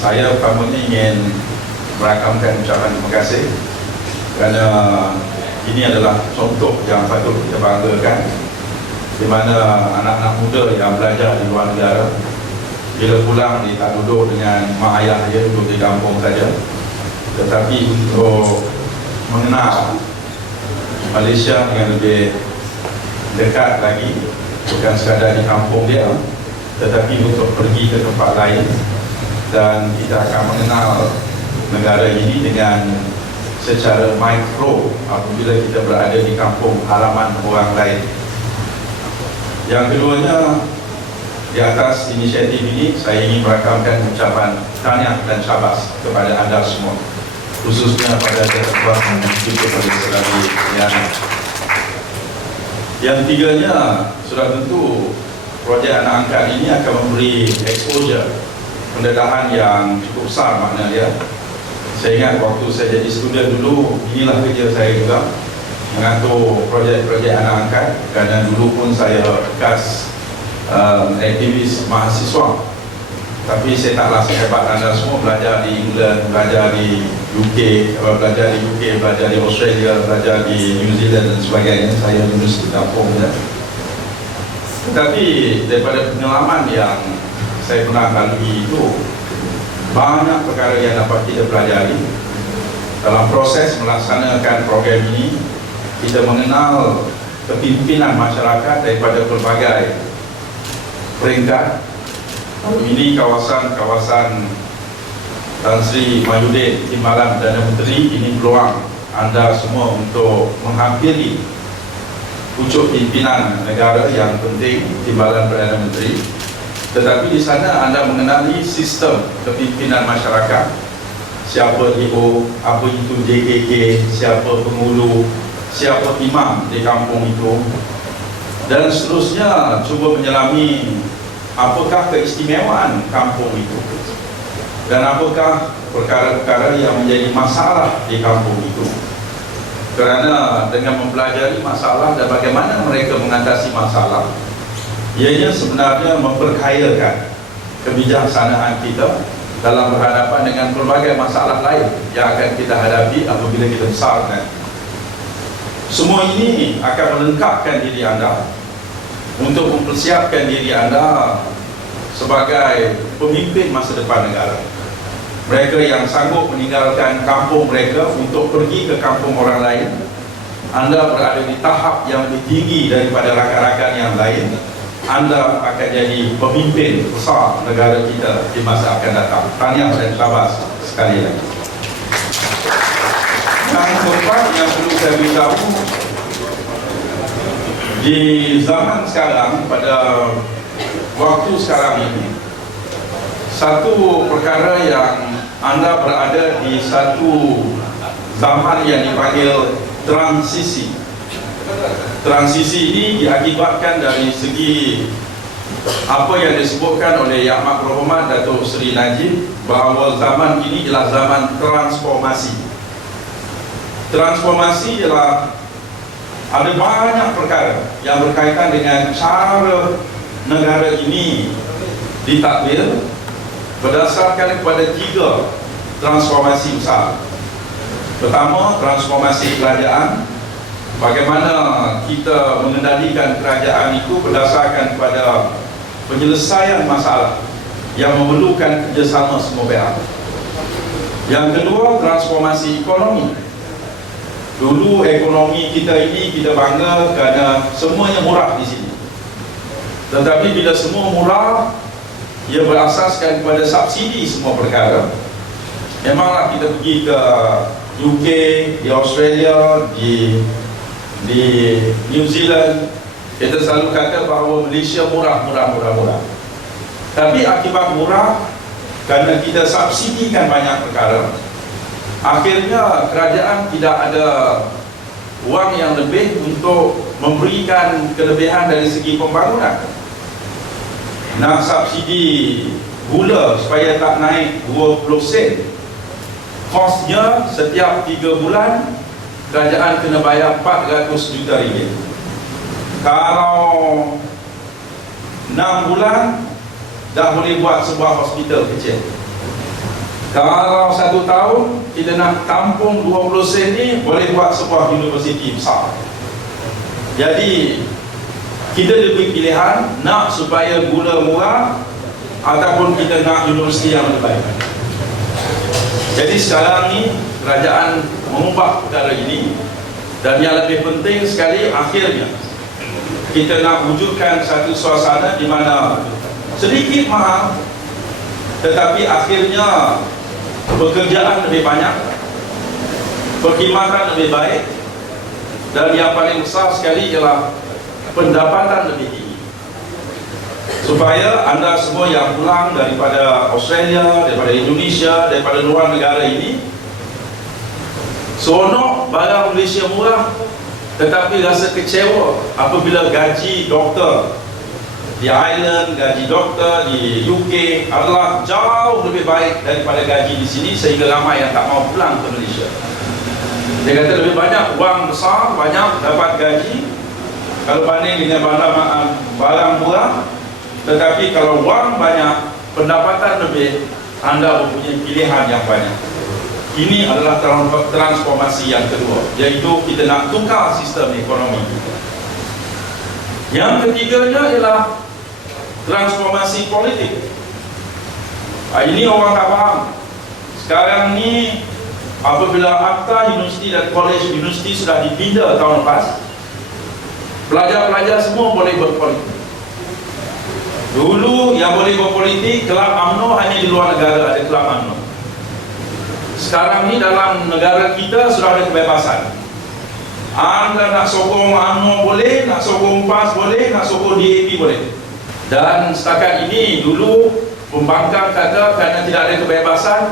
Saya pertamanya ingin merakamkan ucapan terima kasih kerana ini adalah contoh yang patut kita banggakan, di mana anak-anak muda yang belajar di luar negara bila pulang dia tak duduk dengan mak ayah dia, duduk di kampung saja, tetapi untuk mengenal Malaysia dengan lebih dekat lagi, bukan sekadar di kampung dia, tetapi untuk pergi ke tempat lain, dan kita akan mengenal negara ini dengan secara mikro apabila kita berada di kampung halaman orang lain. Yang keduanya, di atas inisiatif ini saya ingin merakamkan ucapan tahniah dan syabas kepada anda semua, khususnya pada Ketua Eksekutif Majelis Selagi Liana. Yang tiganya, sudah tentu projek anak angkat ini akan memberi exposure, pendedahan yang cukup besar makna dia. Saya ingat waktu saya jadi student dulu, inilah kerja saya juga, mengatur projek-projek anak angkat, kerana dulu pun saya bekas aktivis mahasiswa. Tapi saya taklah sehebat anda semua, belajar di England, belajar di UK, belajar di Australia, belajar di New Zealand dan sebagainya. Saya lulus di kampung ya. Tetapi daripada pengalaman yang saya pernah lalui itu, banyak perkara yang dapat kita pelajari dalam proses melaksanakan program ini. Kita mengenal kepimpinan masyarakat daripada berbagai peringkat. Ini kawasan Tan Sri Mahyudin Timbalan Perdana Menteri, ini peluang anda semua untuk menghampiri pucuk pimpinan negara yang penting, Timbalan Perdana Menteri. Tetapi di sana anda mengenali sistem kepimpinan masyarakat, siapa DO, apa itu JKK, siapa penghulu, siapa imam di kampung itu, dan seterusnya. Cuba menyelami apakah keistimewaan kampung itu dan apakah perkara-perkara yang menjadi masalah di kampung itu. Kerana dengan mempelajari masalah dan bagaimana mereka mengatasi masalah, ianya sebenarnya memperkayakan kebijaksanaan kita dalam berhadapan dengan pelbagai masalah lain yang akan kita hadapi apabila kita besar nanti. Semua ini akan melengkapkan diri anda untuk mempersiapkan diri anda sebagai pemimpin masa depan negara. Mereka yang sanggup meninggalkan kampung mereka untuk pergi ke kampung orang lain. Anda berada di tahap yang lebih tinggi daripada rakan-rakan yang lain. Anda akan jadi pemimpin besar negara kita di masa akan datang. Tahniah dan syabas sekali lagi. Yang keempat yang perlu saya beritahu, di zaman sekarang, pada waktu sekarang ini, satu perkara yang anda berada di satu zaman yang dipanggil transisi. Transisi ini diakibatkan dari segi apa yang disebutkan oleh Yang Amat Berhormat Datuk Seri Najib, bahawa zaman ini ialah zaman transformasi. Transformasi ialah ada banyak perkara yang berkaitan dengan cara negara ini ditadbir berdasarkan kepada 3 transformasi besar. Pertama, transformasi kerajaan. Bagaimana kita mengendalikan kerajaan itu berdasarkan kepada penyelesaian masalah yang memerlukan kerjasama semua pihak. Yang kedua, transformasi ekonomi. Dulu ekonomi kita ini kita bangga kerana semuanya murah di sini. Tetapi bila semua murah, ia berasaskan kepada subsidi semua perkara. Memanglah kita pergi ke UK, di Australia, di New Zealand, kita selalu kata bahawa Malaysia murah. Tapi akibat murah, kerana kita subsidikan banyak perkara, akhirnya kerajaan tidak ada wang yang lebih untuk memberikan kelebihan dari segi pembangunan. Nak subsidi gula supaya tak naik 20 sen, kosnya setiap 3 bulan kerajaan kena bayar 400 juta ringgit. Kalau 6 bulan dah boleh buat sebuah hospital kecil. Kalau 1 tahun kita nak tampung 20 sen ni, boleh buat sebuah universiti besar. Jadi kita diberi pilihan nak supaya gula murah ataupun kita nak universiti yang lebih baik. Jadi sekarang ni kerajaan mengubah perkara ini, dan yang lebih penting sekali, akhirnya kita nak wujudkan satu suasana di mana sedikit mahal tetapi akhirnya pekerjaan lebih banyak, perkhidmatan lebih baik, dan yang paling besar sekali ialah pendapatan lebih tinggi. Supaya anda semua yang pulang daripada Australia, daripada Indonesia, daripada luar negara ini, seronok barang Malaysia murah, tetapi rasa kecewa apabila gaji doktor di Ireland, gaji doktor di UK adalah jauh lebih baik daripada gaji di sini, sehingga ramai yang tak mau pulang ke Malaysia. Dia kata lebih banyak wang besar, banyak dapat gaji kalau banding dengan barang murah, tetapi kalau wang banyak, pendapatan lebih, anda mempunyai pilihan yang banyak. Ini adalah transformasi yang kedua, iaitu kita nak tukar sistem ekonomi kita. Yang ketiganya ialah transformasi politik. Ini orang tak faham. Sekarang ni apabila akta universiti dan kolej universiti sudah dipindah tahun lepas, pelajar-pelajar semua boleh berpolitik. Dulu yang boleh berpolitik kelab UMNO hanya di luar negara ada kelab UMNO. Sekarang ni dalam negara kita sudah ada kebebasan. Anda nak sokong UMNO boleh, nak sokong PAS boleh, nak sokong DAP boleh. Dan setakat ini, dulu pembangkang kata kerana tidak ada kebebasan,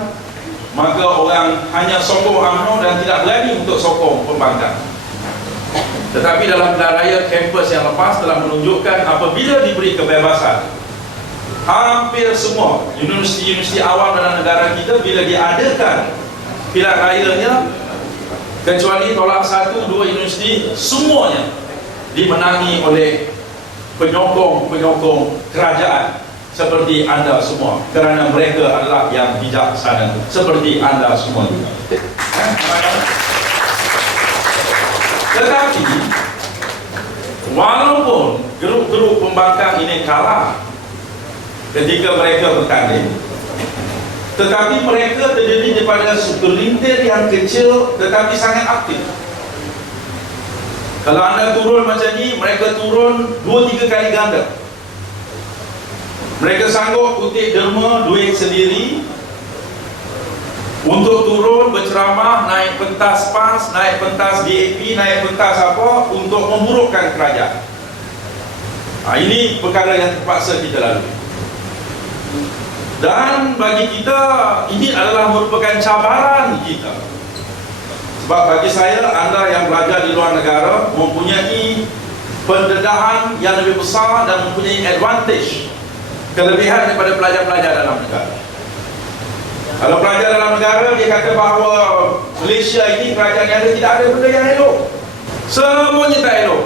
maka orang hanya sokong UMNO dan tidak berani untuk sokong pembangkang. Tetapi dalam pilihan raya kampus yang lepas telah menunjukkan apabila diberi kebebasan, hampir semua universiti-universiti awam dalam negara kita bila diadakan pilihan rayanya, kecuali tolak 1-2 universiti, semuanya dimenangi oleh penyokong-penyokong kerajaan seperti anda semua, kerana mereka adalah yang bijaksana seperti anda semua juga. Tetapi walaupun grup-grup pembangkang ini kalah ketika mereka bertanding, tetapi mereka terdiri daripada segelintir yang kecil tetapi sangat aktif. Kalau anda turun macam ni, mereka turun 2-3 kali ganda. Mereka sanggup kutip derma, duit sendiri untuk turun berceramah, naik pentas PAS, naik pentas DAP, naik pentas apa, untuk memburukkan kerajaan. Ini perkara yang terpaksa kita lalui. Dan bagi kita, ini adalah merupakan cabaran kita. Sebab bagi saya, anda yang belajar di luar negara mempunyai pendedahan yang lebih besar dan mempunyai advantage, kelebihan daripada pelajar-pelajar dalam negara. Kalau pelajar dalam negara, dia kata bahawa Malaysia ini, kerajaan yang ada, tidak ada benda yang elok. Semuanya tak elok.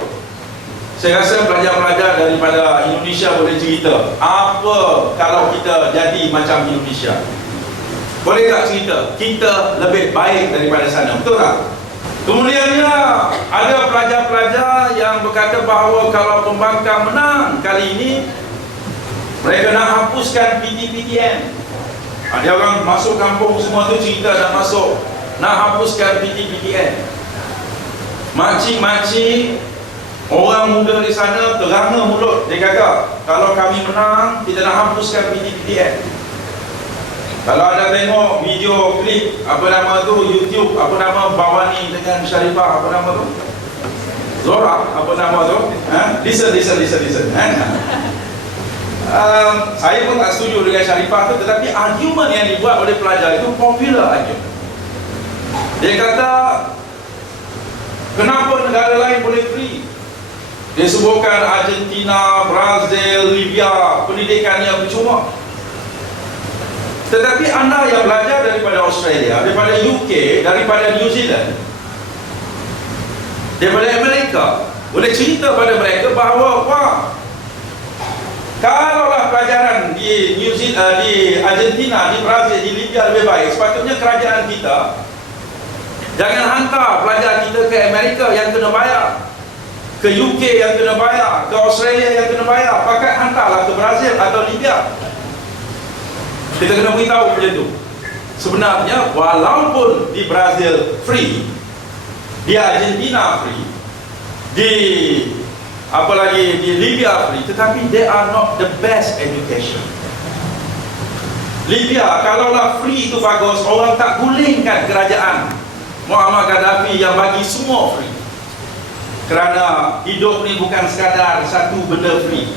Saya rasa pelajar-pelajar daripada Indonesia boleh cerita apa kalau kita jadi macam Indonesia. Boleh tak cerita kita lebih baik daripada sana, betul tak? Kemudiannya ada pelajar-pelajar yang berkata bahawa kalau pembangkang menang kali ini, mereka nak hapuskan PT-PTN. Ada orang masuk kampung semua tu cerita nak masuk, nak hapuskan PT-PTN. Makcik-makcik, orang muda di sana teranga mulut. Dia kata kalau kami menang, kita nak hapuskan PT-PTN. Kalau anda tengok video klip, apa nama tu, YouTube, apa nama Bawani dengan Sharifah, apa nama tu, Zora, apa nama tu, listen. Saya pun tak setuju dengan Sharifah tu, tetapi argument yang dibuat oleh pelajar itu popular argument. Dia kata kenapa negara lain boleh free? Dia sebutkan Argentina, Brazil, Libya, pendidikannya percuma. Tetapi anda yang belajar daripada Australia, daripada UK, daripada New Zealand, daripada Amerika, boleh cerita pada mereka bahawa wah, Kalaulah pelajaran di New Zealand, di Argentina, di Brazil, di Libya lebih baik, sepatutnya kerajaan kita jangan hantar pelajar kita ke Amerika yang kena bayar, ke UK yang kena bayar, ke Australia yang kena bayar. Pakai hantarlah ke Brazil atau Libya. Kita kena beritahu macam tu. Sebenarnya walaupun di Brazil free, di Argentina free, di apalagi di Libya free, tetapi they are not the best education. Libya kalaulah free itu bagus, orang tak gulingkan kerajaan Muammar Gaddafi yang bagi semua free. Kerana hidup ni bukan sekadar satu benda free,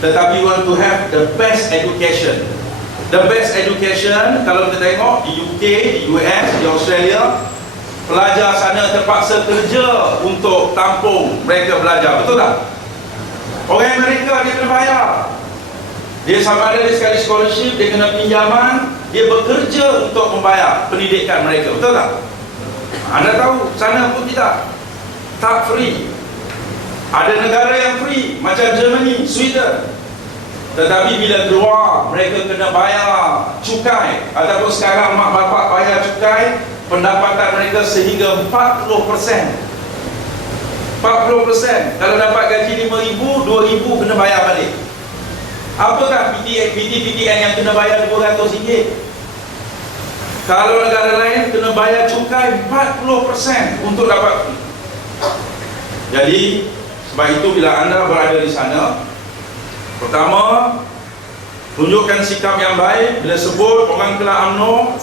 tetapi we want to have the best education. The best education, kalau kita tengok di UK, di US, di Australia, pelajar sana terpaksa kerja untuk tampung mereka belajar. Betul tak? Orang Amerika dia kena bayar. Dia sama ada dia sekali scholarship, dia kena pinjaman, dia bekerja untuk membayar pendidikan mereka. Betul tak? Anda tahu, sana pun tidak. Tak free. Ada negara yang free, macam Germany, Sweden. Tetapi bila keluar, mereka kena bayar cukai. Ataupun sekarang mak bapak bayar cukai, pendapatan mereka sehingga 40%. 40%. Kalau dapat gaji RM5,000, RM2,000 kena bayar balik. Apakah PTN yang kena bayar RM200? Kalau negara lain kena bayar cukai 40% untuk dapat. Jadi sebab itu bila anda berada di sana, pertama, tunjukkan sikap yang baik. Bila sebut orang kena UMNO,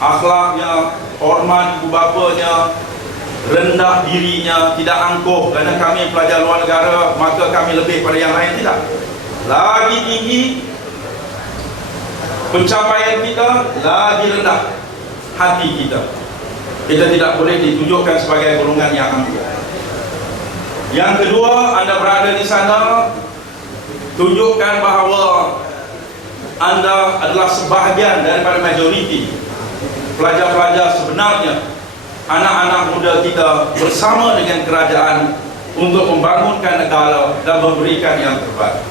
akhlaknya, hormat ibu bapanya, rendah dirinya, tidak angkuh kerana kami pelajar luar negara maka kami lebih pada yang lain. Tidak. Lagi tinggi pencapaian kita, lagi rendah hati kita. Kita tidak boleh ditunjukkan sebagai golongan yang angkuh. Yang kedua, anda berada di sana, tunjukkan bahawa anda adalah sebahagian daripada majoriti pelajar-pelajar sebenarnya, anak-anak muda kita bersama dengan kerajaan untuk membangunkan negara dan memberikan yang terbaik.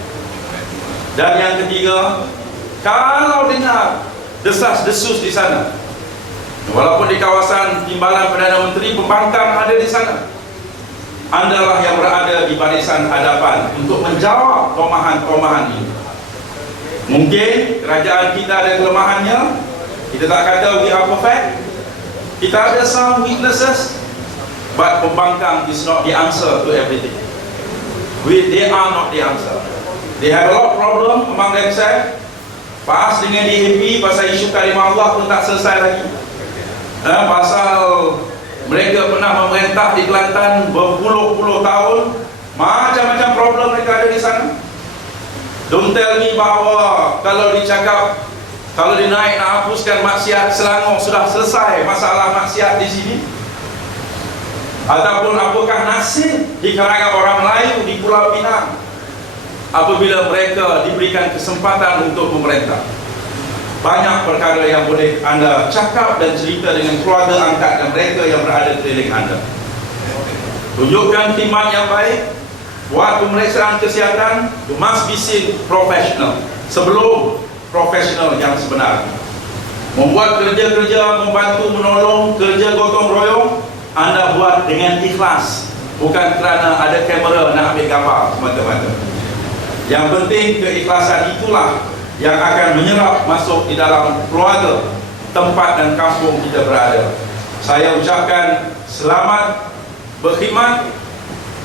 Dan yang ketiga, kalau dengar desas-desus di sana, walaupun di kawasan timbalan Perdana Menteri, pembangkang ada di sana, andalah yang berada di barisan hadapan untuk menjawab kelemahan-kelemahan ini. Mungkin kerajaan kita ada kelemahannya. Kita tak kata we are perfect. Kita ada some weaknesses, but pembangkang is not the answer to everything. They are not the answer. They have a lot of problem among themselves. Bahas dengan DAP pasal isu kalimah Allah pun tak selesai lagi. Pasal mereka pernah memerintah di Kelantan berpuluh-puluh tahun, macam-macam problem mereka ada di sana. Don't tell me bahawa kalau dicakap, kalau dinaik nak hapuskan maksiat Selangor sudah selesai masalah maksiat di sini. Ataupun apakah nasib di kalangan orang Melayu di Pulau Pinang apabila mereka diberikan kesempatan untuk memerintah. Banyak perkara yang boleh anda cakap dan cerita dengan keluarga angkat dan mereka yang berada di sekeliling anda. Tunjukkan timan yang baik, buat pemeriksaan kesihatan. You must be seen professional sebelum profesional yang sebenar. Membuat kerja-kerja, membantu, menolong, kerja gotong royong, anda buat dengan ikhlas, bukan kerana ada kamera nak ambil gambar semata-mata. Yang penting keikhlasan itulah yang akan menyerap masuk di dalam keluarga, tempat dan kampung kita berada. Saya ucapkan selamat berkhidmat,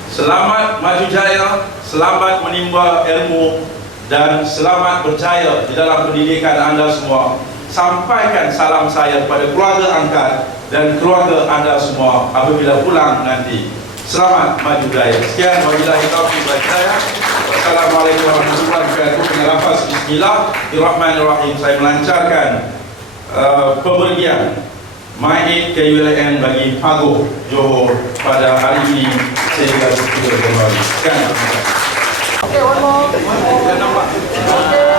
selamat maju jaya, selamat menimba ilmu, dan selamat berjaya di dalam pendidikan anda semua. Sampaikan salam saya kepada keluarga angkat dan keluarga anda semua apabila pulang nanti. Selamat maju jaya. Sekian, wabillahi taufiq wal hidayah. Assalamualaikum warahmatullahi wabarakatuh. Dengan lafaz Bismillahirrahmanirrahim, saya melancarkan pemergian My 8 KULN bagi Pagoh Johor pada hari ini sehingga 10 Februari. Sekian. Okay, one more. Okay.